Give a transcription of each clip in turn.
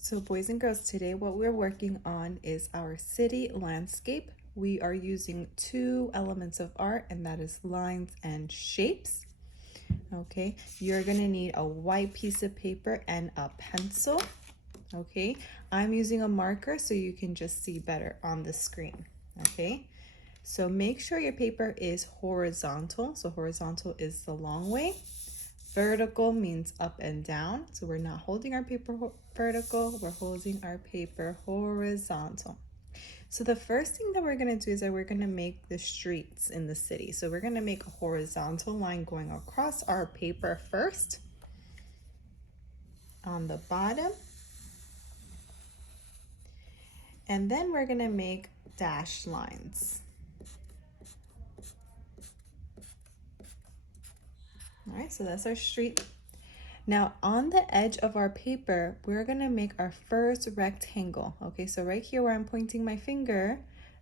So boys and girls, today what we're working on is our city landscape. We are using two elements of art, and that is lines and shapes. Okay, you're gonna need a white piece of paper and a pencil. Okay, I'm using a marker so you can just see better on the screen. Okay, so make sure your paper is horizontal. So horizontal is the long way. Vertical means up and down. So we're not holding our paper vertical, we're holding our paper horizontal. So the first thing that we're gonna do is that we're gonna make the streets in the city. So we're gonna make a horizontal line going across our paper first on the bottom. And then we're gonna make dashed lines. All right, so that's our street. Now on the edge of our paper, we're gonna make our first rectangle. Okay, so right here where I'm pointing my finger,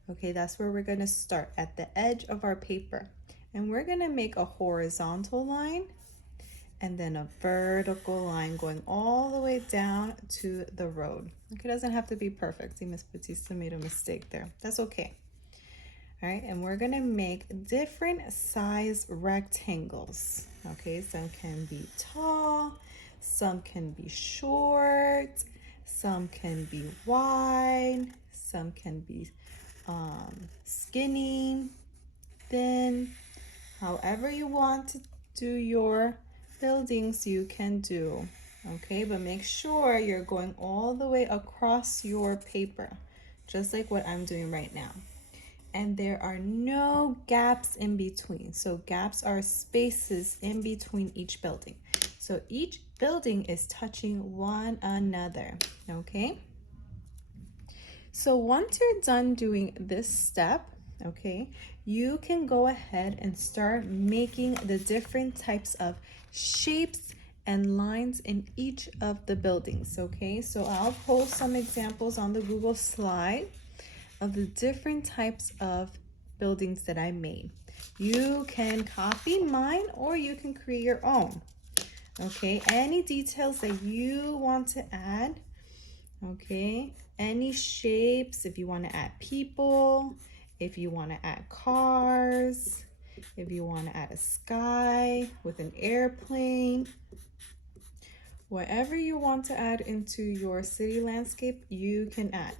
okay, that's where we're gonna start, at the edge of our paper. And we're gonna make a horizontal line and then a vertical line going all the way down to the road. Okay, it doesn't have to be perfect. See, Miss Batista made a mistake there. That's okay. All right, and we're gonna make different size rectangles. Okay, some can be tall, some can be short, some can be wide, some can be skinny, thin. However you want to do your buildings, you can do. Okay, but make sure you're going all the way across your paper, just like what I'm doing right now. And there are no gaps in between. So gaps are spaces in between each building. So each building is touching one another, okay? So once you're done doing this step, okay, you can go ahead and start making the different types of shapes and lines in each of the buildings, okay? So I'll post some examples on the Google slide of the different types of buildings that I made. You can copy mine or you can create your own. Okay, any details that you want to add, okay, any shapes, if you want to add people, if you want to add cars, if you want to add a sky with an airplane, whatever you want to add into your city landscape, you can add.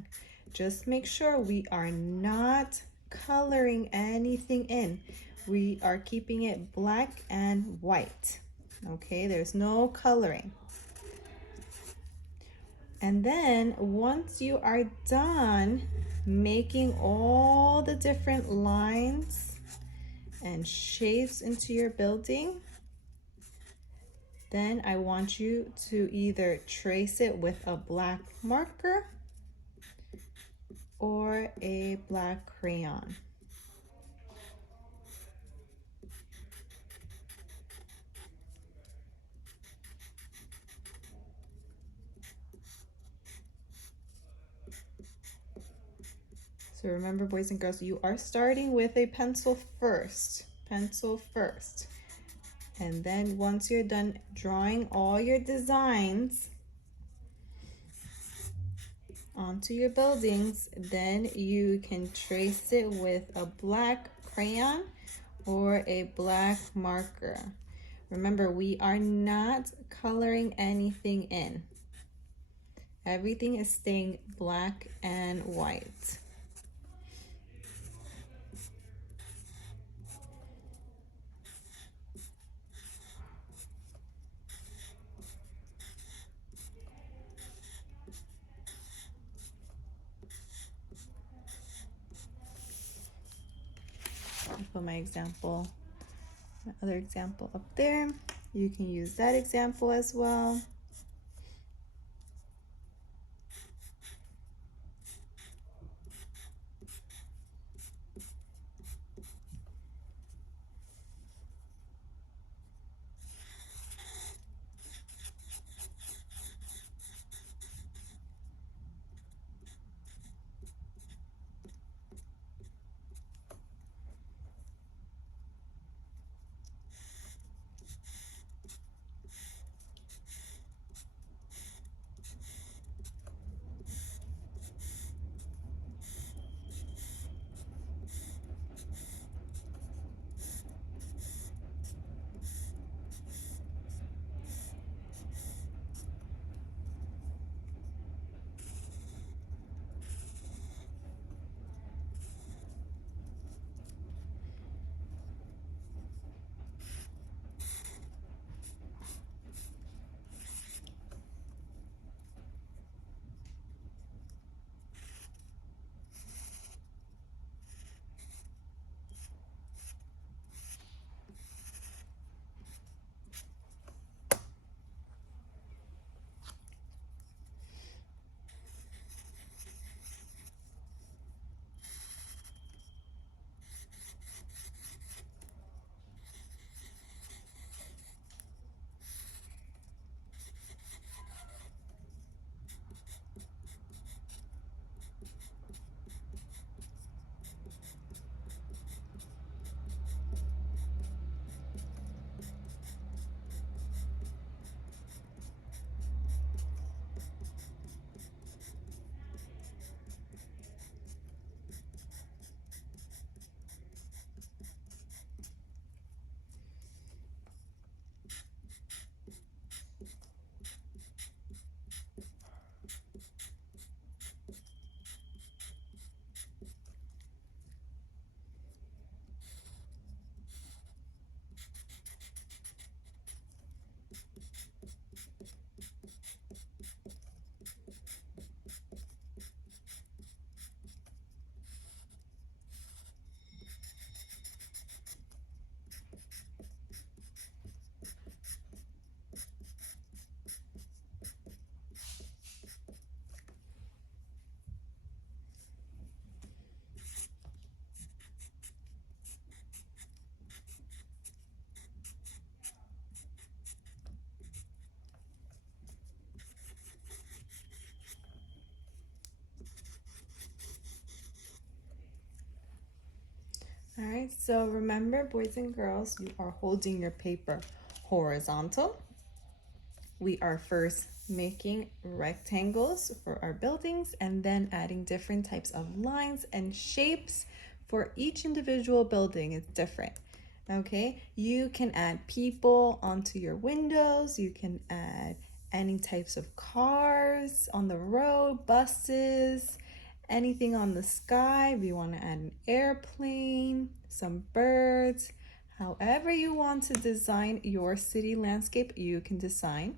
Just make sure we are not coloring anything in. We are keeping it black and white. Okay, there's no coloring. And then once you are done making all the different lines and shapes into your building, then I want you to either trace it with a black marker or a black crayon. So remember, boys and girls, you are starting with a pencil first. Pencil first. And then once you're done drawing all your designs onto your buildings, then you can trace it with a black crayon or a black marker. Remember, we are not coloring anything in. Everything is staying black and white. I'll put my other example up there. You can use that example as well. All right, so remember, boys and girls, you are holding your paper horizontal. We are first making rectangles for our buildings and then adding different types of lines and shapes for each individual building. It's different. Okay, you can add people onto your windows. You can add any types of cars on the road, buses, anything on the sky. If you want to add an airplane, some birds, however you want to design your city landscape, you can design.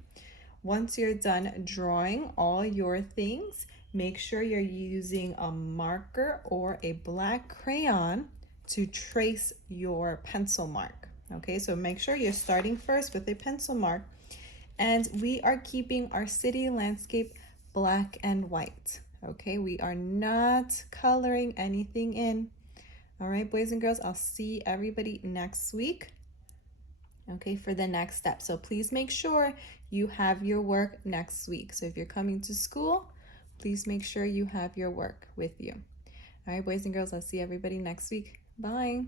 Once you're done drawing all your things, make sure you're using a marker or a black crayon to trace your pencil mark. Okay, so make sure you're starting first with a pencil mark. And we are keeping our city landscape black and white. Okay, we are not coloring anything in. All right, boys and girls, I'll see everybody next week, okay, for the next step. So please make sure you have your work next week. So if you're coming to school, please make sure you have your work with you. All right, boys and girls, I'll see everybody next week. Bye.